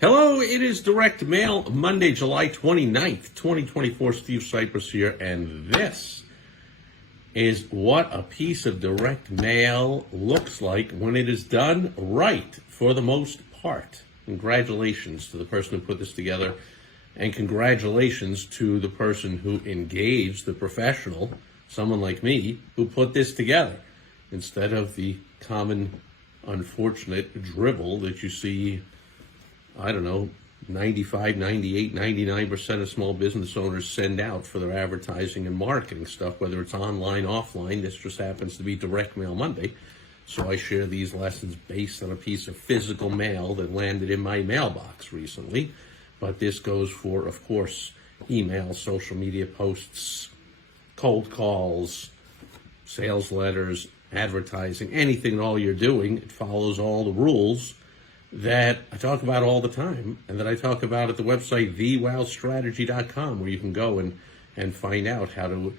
Hello, it is Direct Mail, Monday, July 29th, 2024. Steve Sipress here, and this is what a piece of direct mail looks like when it is done right, for the most part. Congratulations to the person who put this together, and congratulations to the person who engaged, the professional, someone like me, who put this together, instead of the common, unfortunate dribble that you see, 95, 98, 99% of small business owners send out for their advertising and marketing stuff, whether it's online, offline. This just happens to be Direct Mail Monday. So I share these lessons based on a piece of physical mail that landed in my mailbox recently. But this goes for, of course, email, social media posts, cold calls, sales letters, advertising, anything at all you're doing. It follows all the rules that I talk about all the time, and that I talk about at the website thewowstrategy.com, where you can go and find out how to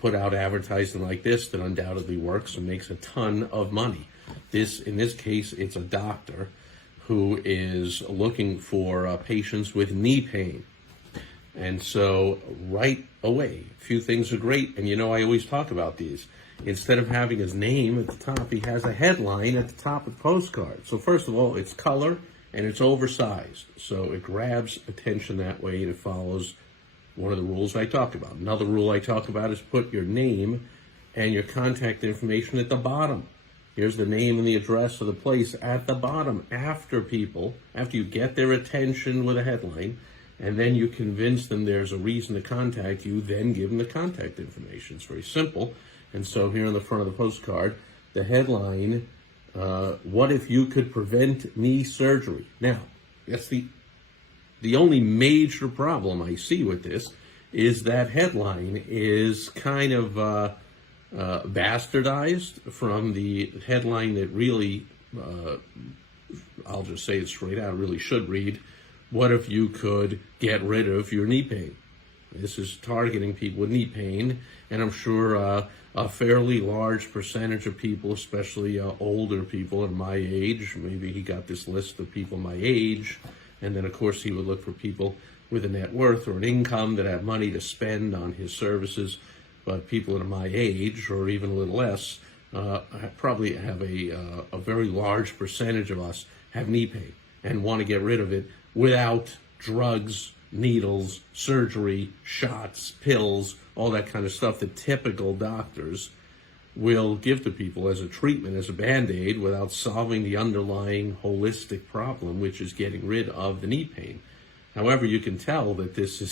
put out advertising like this that undoubtedly works and makes a ton of money. In this case, it's a doctor who is looking for patients with knee pain. And so right away, a few things are great, and I always talk about these. Instead of having his name at the top, he has a headline at the top of the postcard. So first of all, it's color and it's oversized. So it grabs attention that way, and it follows one of the rules I talk about. Another rule I talk about is put your name and your contact information at the bottom. Here's the name and the address of the place at the bottom. After you get their attention with a headline, and then you convince them there's a reason to contact you, then give them the contact information. It's very simple. And so here on the front of the postcard, the headline, what if you could prevent knee surgery? Now, that's the only major problem I see with this is that headline is kind of bastardized from the headline that really, I'll just say it straight out, really should read, what if you could get rid of your knee pain? This is targeting people with knee pain, and I'm sure a fairly large percentage of people, especially older people in my age, maybe he got this list of people my age, and then of course he would look for people with a net worth or an income that have money to spend on his services. But people in my age, or even a little less, probably have a very large percentage of us have knee pain and want to get rid of it without drugs, needles, surgery, shots, pills, all that kind of stuff that typical doctors will give to people as a treatment, as a Band-Aid, without solving the underlying holistic problem, which is getting rid of the knee pain. However, you can tell that this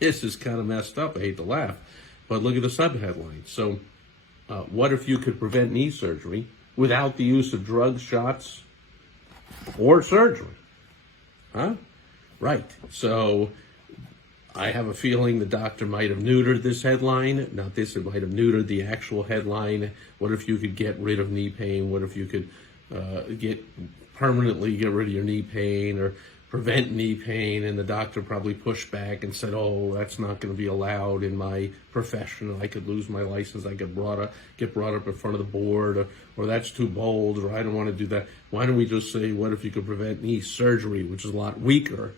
is kind of messed up. I hate to laugh, but look at the subheadline. So, what if you could prevent knee surgery without the use of drugs, shots, or surgery? Huh? Right. So I have a feeling the doctor might have neutered this headline. Not this, it might have neutered the actual headline. What if you could get rid of knee pain? What if you could permanently get rid of your knee pain or prevent knee pain? And the doctor probably pushed back and said, oh, that's not going to be allowed in my profession. I could lose my license. I could get brought up in front of the board, or that's too bold, or I don't want to do that. Why don't we just say, what if you could prevent knee surgery, which is a lot weaker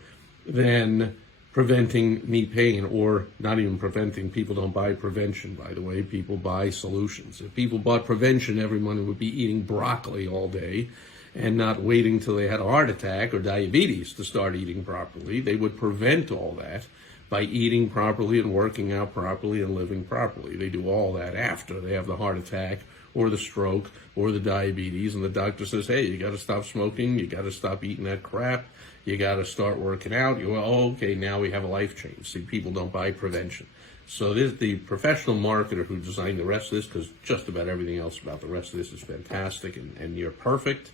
than preventing knee pain, or not even preventing. People don't buy prevention, by the way. People buy solutions. If people bought prevention, everyone would be eating broccoli all day and not waiting till they had a heart attack or diabetes to start eating properly. They would prevent all that by eating properly and working out properly and living properly. They do all that after they have the heart attack or the stroke or the diabetes, and the doctor says, hey, you got to stop smoking, you got to stop eating that crap, you got to start working out. You go, oh, okay, now we have a life change. See, people don't buy prevention. So this, the professional marketer who designed the rest of this, because just about everything else about the rest of this is fantastic and you're perfect,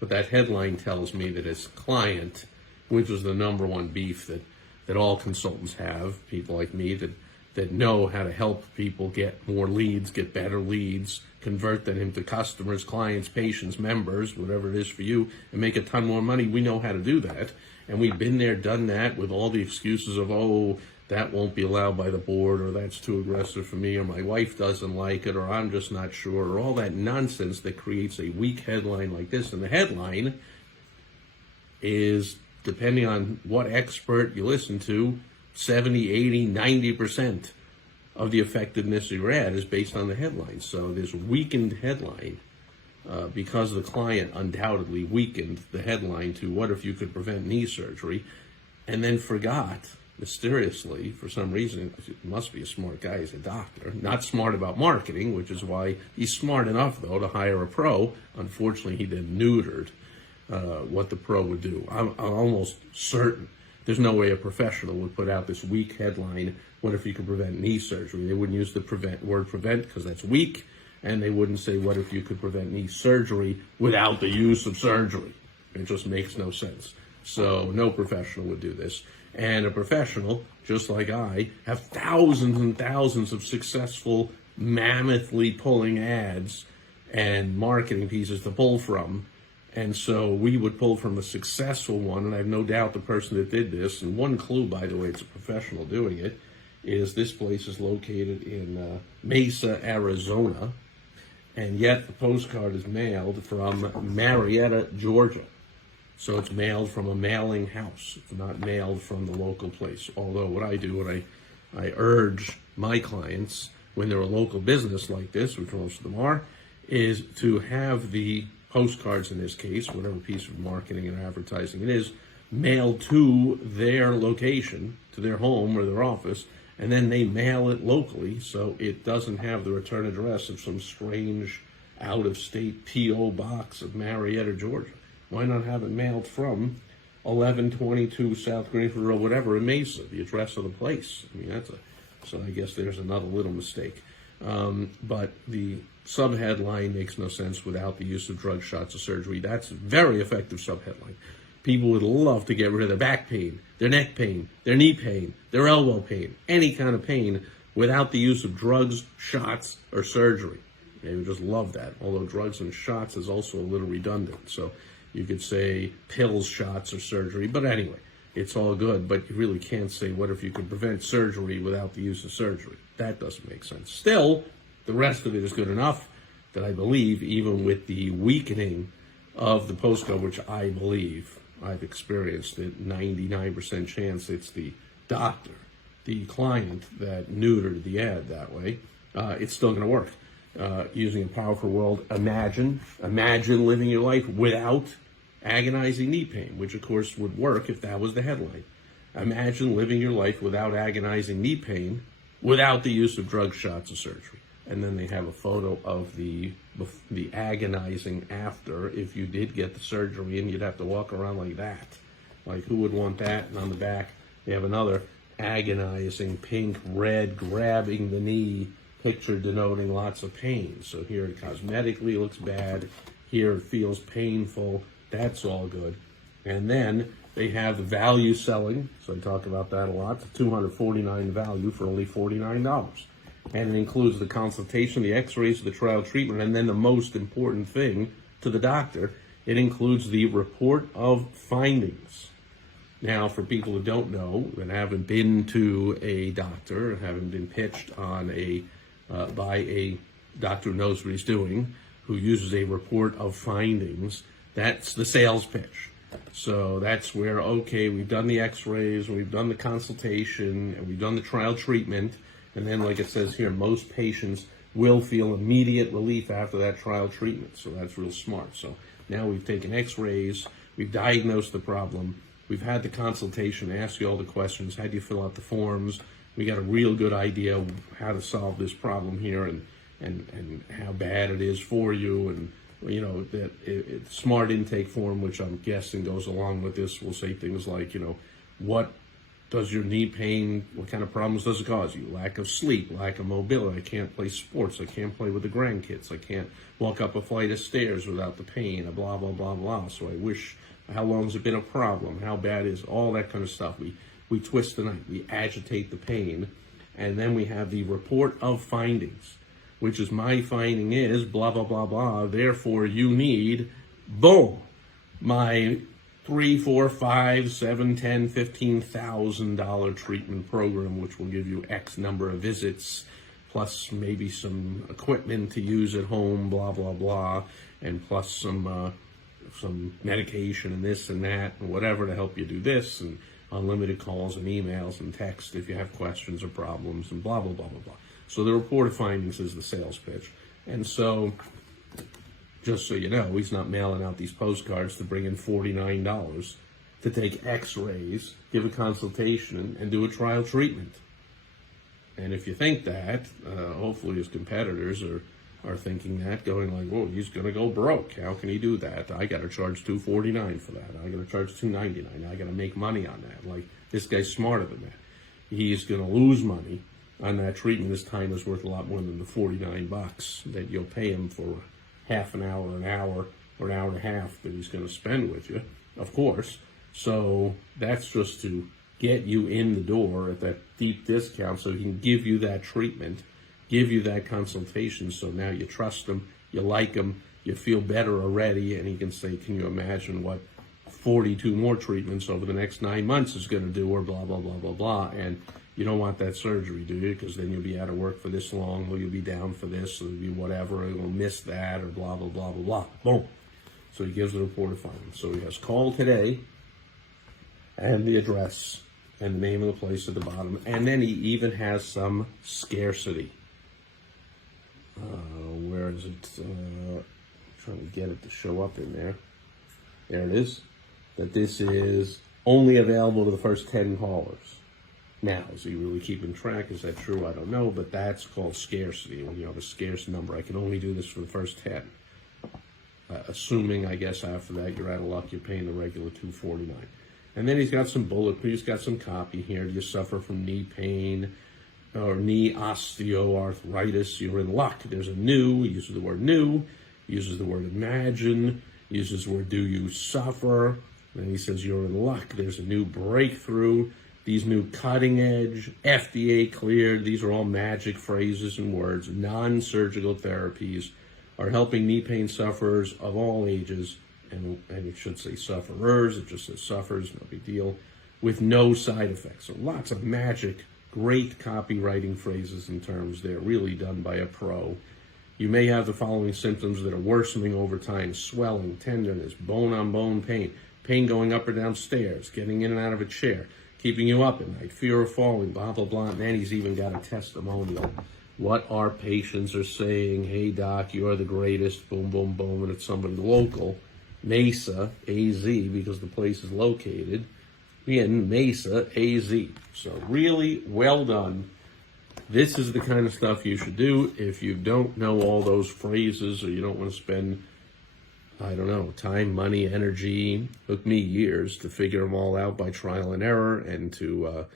but that headline tells me that his client, which is the number one beef that all consultants have, people like me that know how to help people get more leads, get better leads, convert them into customers, clients, patients, members, whatever it is for you, and make a ton more money. We know how to do that. And we've been there, done that, with all the excuses of, oh, that won't be allowed by the board, or that's too aggressive for me, or my wife doesn't like it, or I'm just not sure, or all that nonsense that creates a weak headline like this. And the headline is depending on what expert you listen to, 70, 80, 90% of the effectiveness of your ad is based on the headline. So this weakened headline, because the client undoubtedly weakened the headline to "What if you could prevent knee surgery," and then forgot, mysteriously, for some reason, it must be a smart guy, he's a doctor, not smart about marketing, which is why he's smart enough, though, to hire a pro. Unfortunately, he then neutered what the pro would do. I'm almost certain there's no way a professional would put out this weak headline, "What if you could prevent knee surgery?" They wouldn't use the word prevent because that's weak, and they wouldn't say, "What if you could prevent knee surgery without the use of surgery?" It just makes no sense. So no professional would do this. And a professional, just like I, have thousands and thousands of successful, mammothly pulling ads and marketing pieces to pull from. And so we would pull from a successful one, and I have no doubt the person that did this, and one clue, by the way, it's a professional doing it, is this place is located in Mesa, Arizona, and yet the postcard is mailed from Marietta, Georgia. So it's mailed from a mailing house. It's not mailed from the local place. Although what I do, when I urge my clients, when they're a local business like this, which most of them are, is to have the postcards, in this case, whatever piece of marketing and advertising it is, mailed to their location, to their home or their office, and then they mail it locally, so it doesn't have the return address of some strange out-of-state P.O. box of Marietta, Georgia. Why not have it mailed from 1122 South Greenfield Road, whatever, in Mesa, the address of the place? I mean, so I guess there's another little mistake. But the subheadline makes no sense without the use of drugs, shots, or surgery. That's a very effective subheadline. People would love to get rid of their back pain, their neck pain, their knee pain, their elbow pain, any kind of pain without the use of drugs, shots, or surgery. They would just love that, although drugs and shots is also a little redundant. So you could say pills, shots, or surgery. But anyway, it's all good. But you really can't say, "What if you could prevent surgery without the use of surgery?" That doesn't make sense. Still, the rest of it is good enough that I believe, even with the weakening of the postcard, which I believe I've experienced, at 99% chance it's the doctor, the client, that neutered the ad that way, it's still going to work. Using a powerful word, imagine living your life without agonizing knee pain, which of course would work if that was the headline. Imagine living your life without agonizing knee pain, without the use of drugs, shots, or surgery. And then they have a photo of the agonizing after, if you did get the surgery, and you'd have to walk around like that. Like, who would want that? And on the back, they have another agonizing pink, red, grabbing the knee picture denoting lots of pain. So here it cosmetically looks bad. Here it feels painful. That's all good. And then they have the value selling. So I talk about that a lot. The $249 value for only $49. And it includes the consultation, the x-rays, the trial treatment, and then the most important thing to the doctor, it includes the report of findings. Now, for people who don't know and haven't been to a doctor, haven't been pitched on by a doctor who knows what he's doing, who uses a report of findings, that's the sales pitch. So that's where, okay, we've done the x-rays, we've done the consultation, and we've done the trial treatment, and then, like it says here, most patients will feel immediate relief after that trial treatment. So that's real smart. So now we've taken x-rays, we've diagnosed the problem, we've had the consultation, asked you all the questions, had you fill out the forms, we got a real good idea of how to solve this problem here and how bad it is for you. And, you know, that smart intake form, which I'm guessing goes along with this, will say things like, you know, what does your knee pain, what kind of problems does it cause you? Lack of sleep, lack of mobility. I can't play sports. I can't play with the grandkids. I can't walk up a flight of stairs without the pain, blah, blah, blah, blah. So I wish, how long has it been a problem? How bad is all that kind of stuff? We twist the knife, we agitate the pain, and then we have the report of findings, which is my finding is blah, blah, blah, blah. Therefore, you need, boom, my $3, $4, $5, $7, $10, $15,000 treatment program, which will give you X number of visits, plus maybe some equipment to use at home, blah, blah, blah, and plus some some medication and this and that and whatever to help you do this, and unlimited calls and emails and text if you have questions or problems, and blah, blah, blah, blah, blah. So the report of findings is the sales pitch. And so, just so you know, he's not mailing out these postcards to bring in $49 to take x-rays, give a consultation, and do a trial treatment. And if you think that, hopefully his competitors are thinking that, going like, whoa, he's going to go broke. How can he do that? I got to charge $249 for that. I got to charge $299. I got to make money on that. Like, this guy's smarter than that. He's going to lose money on that treatment. His time is worth a lot more than the $49 that you'll pay him for half an hour, or an hour and a half that he's going to spend with you, of course. So that's just to get you in the door at that deep discount so he can give you that treatment, give you that consultation, so now you trust him, you like him, you feel better already, and he can say, can you imagine what 42 more treatments over the next 9 months is going to do, or blah, blah, blah, blah, blah. And you don't want that surgery, do you? Because then you'll be out of work for this long, or you'll be down for this, or you'll be whatever, or you'll miss that, or blah, blah, blah, blah, blah. Boom. So he gives a report of findings. So he has call today, and the address, and the name of the place at the bottom. And then he even has some scarcity. Where is it? I'm trying to get it to show up in there. There it is. That this is only available to the first 10 callers. Now, is he really keeping track? Is that true? I don't know, but that's called scarcity. When you have a scarce number, I can only do this for the first 10. Assuming, I guess, after that you're out of luck, you're paying the regular $249. And then he's got some bullet, he's got some copy here. Do you suffer from knee pain or knee osteoarthritis? You're in luck. There's a new, he uses the word new, he uses the word imagine, he uses the word do you suffer. Then he says you're in luck. There's a new breakthrough. These new cutting edge, FDA cleared, these are all magic phrases and words. Non-surgical therapies are helping knee pain sufferers of all ages, and it should say sufferers, it just says suffers, no big deal, with no side effects. So lots of magic, great copywriting phrases and terms there, really done by a pro. You may have the following symptoms that are worsening over time: swelling, tenderness, bone-on-bone pain, pain going up or down stairs, getting in and out of a chair, keeping you up at night, fear of falling, blah, blah, blah. And then he's even got a testimonial. What our patients are saying: hey, doc, you're the greatest, boom, boom, boom. And it's somebody local, Mesa, AZ, because the place is located in Mesa, AZ. So really well done. This is the kind of stuff you should do. If you don't know all those phrases, or you don't want to spend, I don't know, time, money, energy, took me years to figure them all out by trial and error, and to,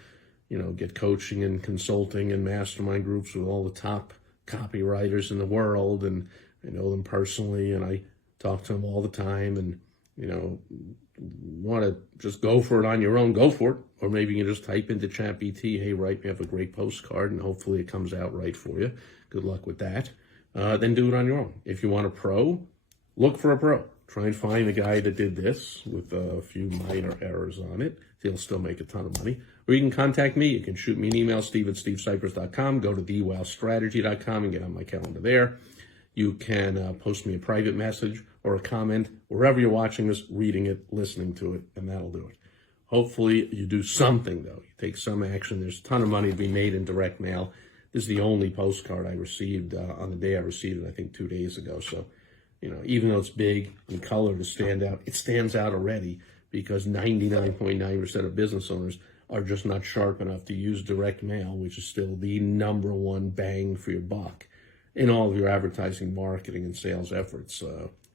get coaching and consulting and mastermind groups with all the top copywriters in the world. And I know them personally, and I talk to them all the time. And, want to just go for it on your own, go for it. Or maybe you can just type into ChatGPT, hey, write me up a great postcard, and hopefully it comes out right for you. Good luck with that. Then do it on your own. If you want a pro, look for a pro. Try and find a guy that did this with a few minor errors on it. He'll still make a ton of money. Or you can contact me. You can shoot me an email, steve@stevesipress.com. Go to thewowstrategy.com and get on my calendar there. You can post me a private message or a comment wherever you're watching this, reading it, listening to it, and that'll do it. Hopefully you do something, though. You take some action. There's a ton of money to be made in direct mail. This is the only postcard I received on the day I received it, I think 2 days ago. So, even though it's big and color to stand out, it stands out already because 99.9% of business owners are just not sharp enough to use direct mail, which is still the #1 bang for your buck in all of your advertising, marketing, and sales efforts.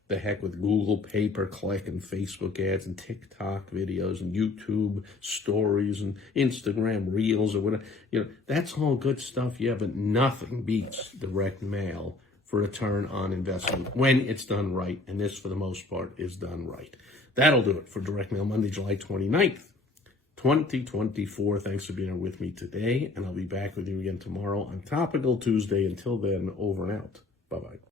The heck with Google pay-per-click and Facebook ads and TikTok videos and YouTube stories and Instagram reels or whatever. That's all good stuff, yeah, but nothing beats direct mail for return on investment when it's done right. And this, for the most part, is done right. That'll do it for Direct Mail Monday, July 29th, 2024. Thanks for being with me today, and I'll be back with you again tomorrow on Topical Tuesday. Until then, over and out. Bye-bye.